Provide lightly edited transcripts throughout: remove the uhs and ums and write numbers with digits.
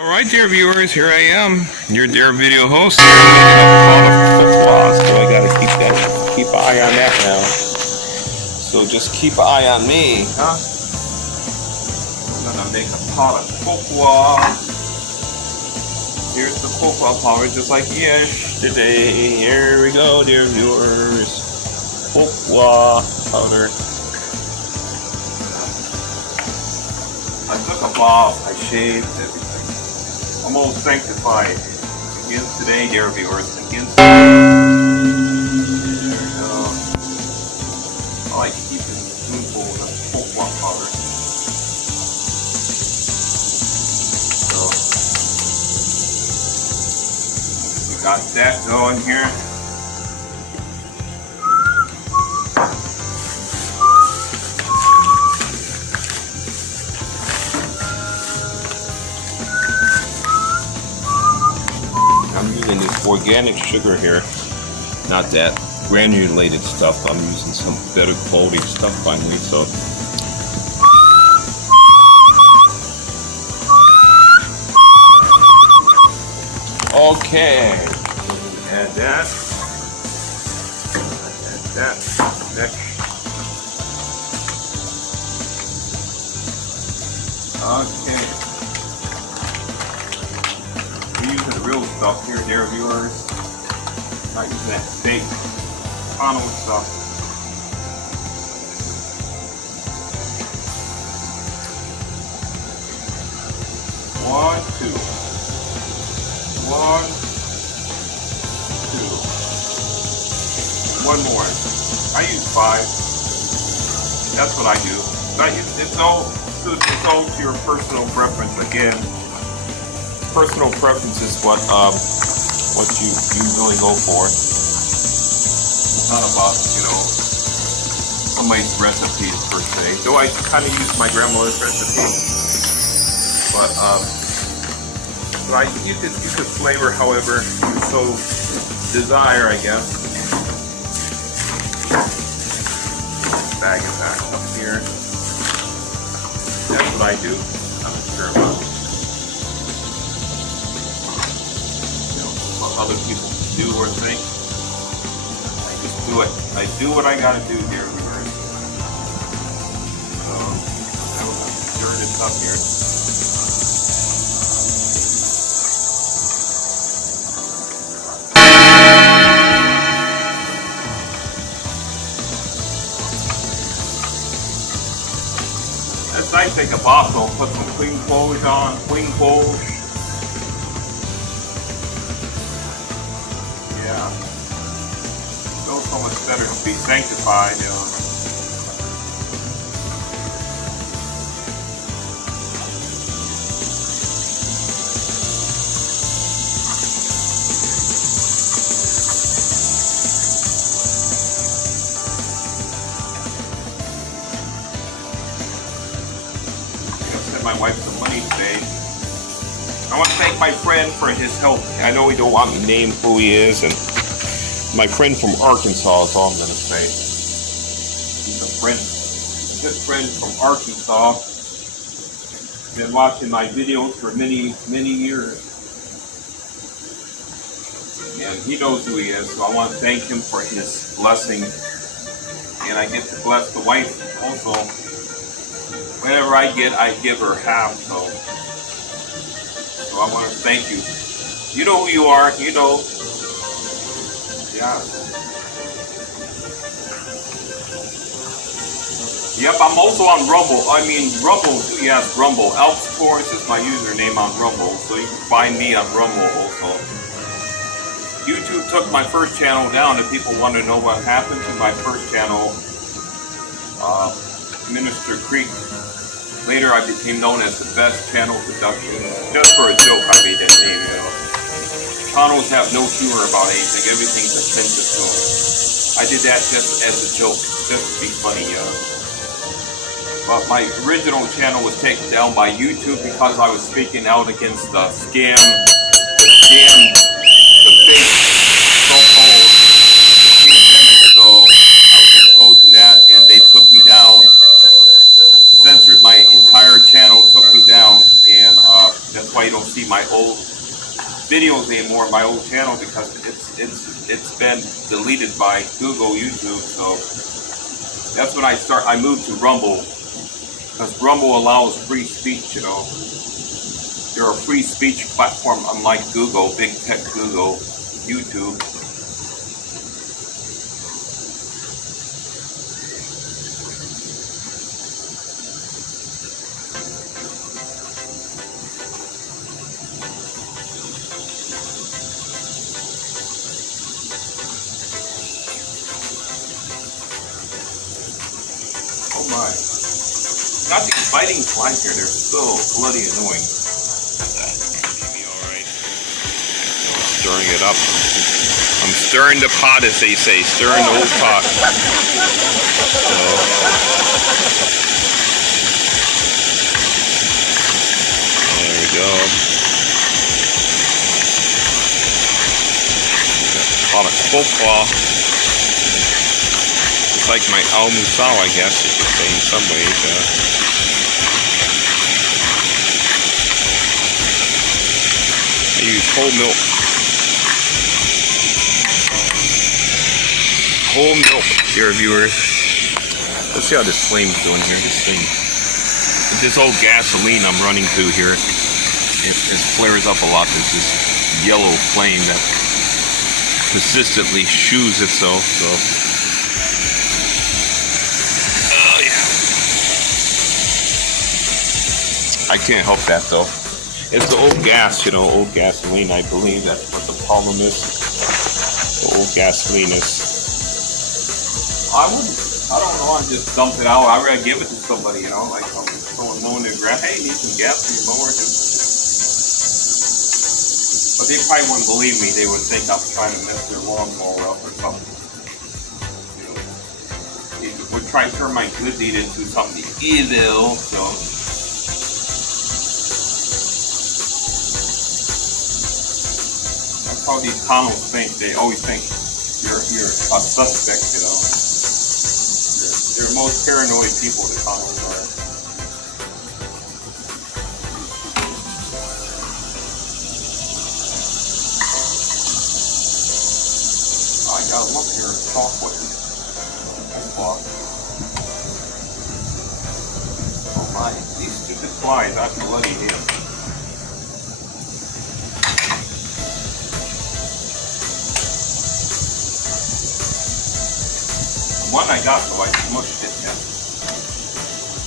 Alright, dear viewers, here I am, your dear video host. Here I'm making a pot of coleslaw, so I gotta keep an eye on that now. So just keep an eye on me, huh? I'm gonna make a pot of coleslaw. Here's the coleslaw powder, just like yesterday. Here we go, dear viewers. Coleslaw powder. I took a bath, I shaved everything. Almost sanctified. Begins today, dear viewers. Begins today. There we go. I like keeping spoonfuls of coleslaw powder. So we got that going here. I'm using this organic sugar here, not that granulated stuff. I'm using some better quality stuff finally, so. Okay, add that. Add that next. Okay. We're using the real stuff here, dear viewers. Not using that fake funnel stuff. One, two. One, two. One more. I use 5. That's what I do. It's all to your personal preference. Again, personal preference is what you really go for. It's not about, somebody's recipes per se. Though I kind of use my grandmother's recipe, but you could flavor however you so desire, I guess. Bag it back up here. That's what I do. I'm not sure about what other people do or think. I just do it. I do what I gotta do, dear viewers. So I will have to stir this up here. That's nice. Take a bottle, put some clean clothes on, clean clothes. Yeah. Feels so much better to be sanctified, my wife some money today. I want to thank my friend for his help. I know he don't want me to name who he is, and my friend from Arkansas is all I'm going to say. He's a good friend from Arkansas. Been watching my videos for many, many years. And he knows who he is, so I want to thank him for his blessing. And I get to bless the wife also. Whatever I get, I give her half, so I want to thank you. You know who you are, you know. Yeah. Yep, I'm also on Rumble. Rumble too, yes, Rumble. Alps Force is my username on Rumble, so you can find me on Rumble also. YouTube took my first channel down. If people want to know what happened to my first channel, Minister Creek. Later, I became known as the Best Channel Production. Just for a joke, I made that name. Channels have no humor about anything. Everything's offensive to them. I did that just as a joke, just to be funny. But my original channel was taken down by YouTube because I was speaking out against the fake so-called evangelists. So I was opposing that, and they took me down. Censored my entire channel, took me down, and that's why you don't see my old videos anymore on my old channel because it's been deleted by Google, YouTube. So that's when I moved to Rumble, because Rumble allows free speech. You know, they're a free speech platform, unlike Google, big tech Google, YouTube. Oh my. Got these biting flies here. They're so bloody annoying. Alright. Stirring it up. I'm stirring the pot, as they say. Stirring the old pot. So. There we go. Call it full claw. It's like my Almusal, I guess you could say in some ways. I use whole milk. Whole milk, dear viewers. Let's see how this flame's doing here. This old gasoline I'm running through here, it flares up a lot. There's this yellow flame that persistently shoos itself. So. I can't help that though. It's the old gas, you know, old gasoline. I believe that's what the problem is. The old gasoline is. I don't know. I just dump it out. I rather give it to somebody, you know, like someone mowing their grass. Hey, need some gas for your mower? But they probably wouldn't believe me. They would think I'm trying to mess their lawnmower up or something. You know, they would try to turn my good deed into something evil. So. How these tunnels think. They always think you're a suspect, you know. They're the most paranoid people, the tunnels are. Oh, I gotta look here and talk with you. Oh my, these stupid flies, I bloody hell. One I got, though, I smushed it, yeah.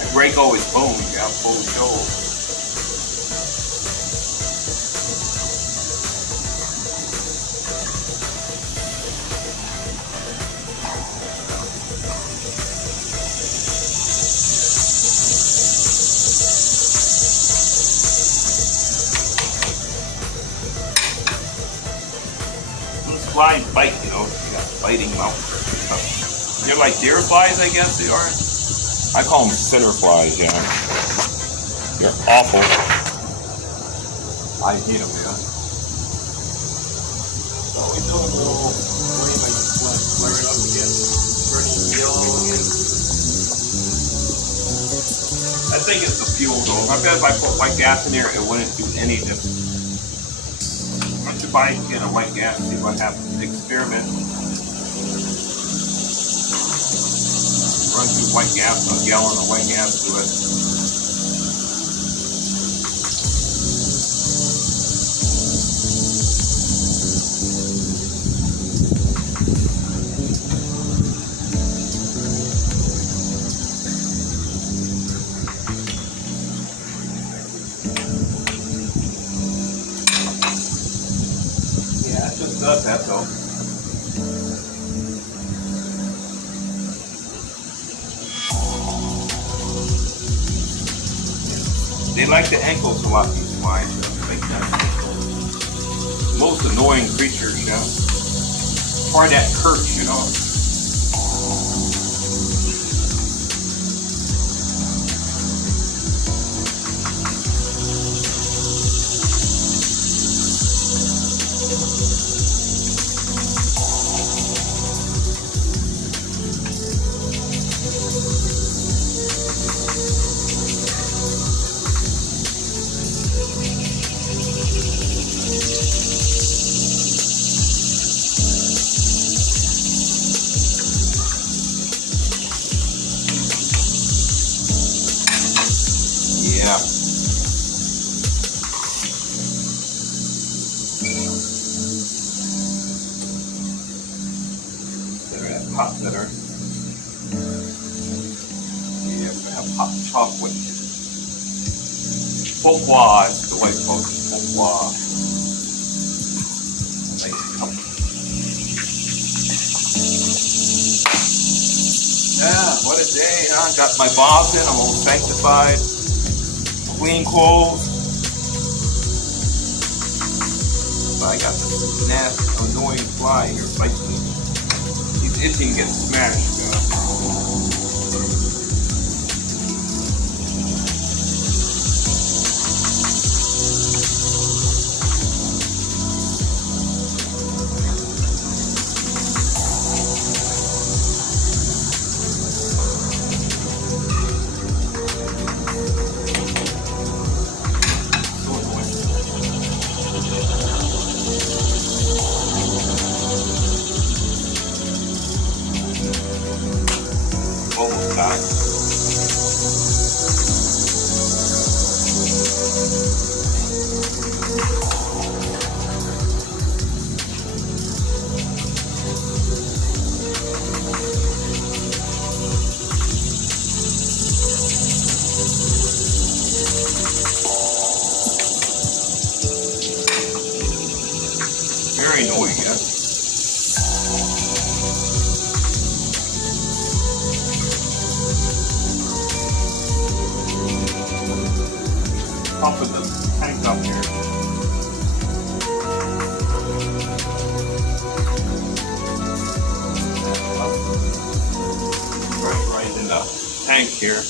I break all his bones, yeah, full show. Those flies bite, you know, you got biting mouths. They're like deer flies, I guess they are. I call them cinder flies, yeah. They're awful. I hate them, yeah. So we do a little flame, I just let it flare it up again. Turning yellow again. I think it's the fuel though. I bet if I put white gas in there, it wouldn't do any difference. Why don't you buy a white gas, see what happens. Experiment. Run through white gas, a gallon of white gas to it. Yeah, it just does that though. They like the ankles a lot, these flies. Most annoying creatures, you know. Try that perch, you know. hot dinner. Yeah, we're gonna have hot chocolate. Pourquoi, is the white calls it. Pourquoi. Nice cup. Yeah, what a day, huh? Got my boss in, I'm all sanctified. Clean clothes. But I got this nasty, annoying fly here biting me. He's itching to get smashed. Almost got it. Very annoying, yeah. Top of the tank up here. Right in the tank here.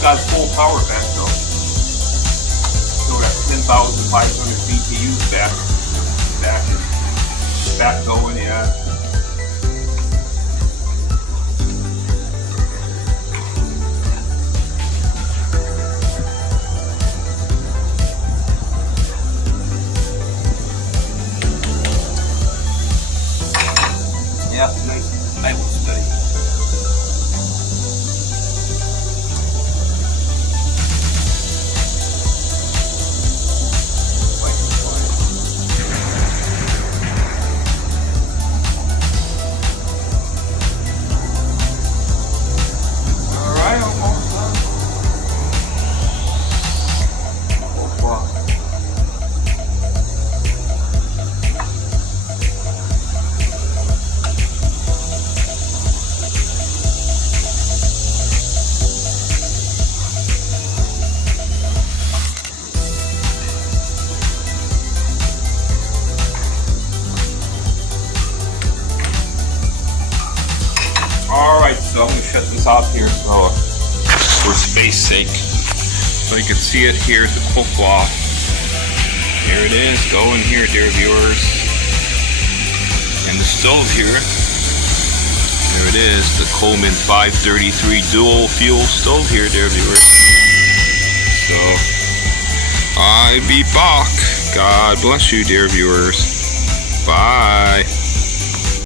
Got full power back though. Still got 10,500 BTUs back going, yeah. Yeah, nice Bible study. Alright, so I'm going to shut this off here for space sake. So you can see it here, the pourquoi. Here it is, going here, dear viewers. And the stove here. There it is, the Coleman 533 dual fuel stove here, dear viewers. So, I be back. God bless you, dear viewers. Bye.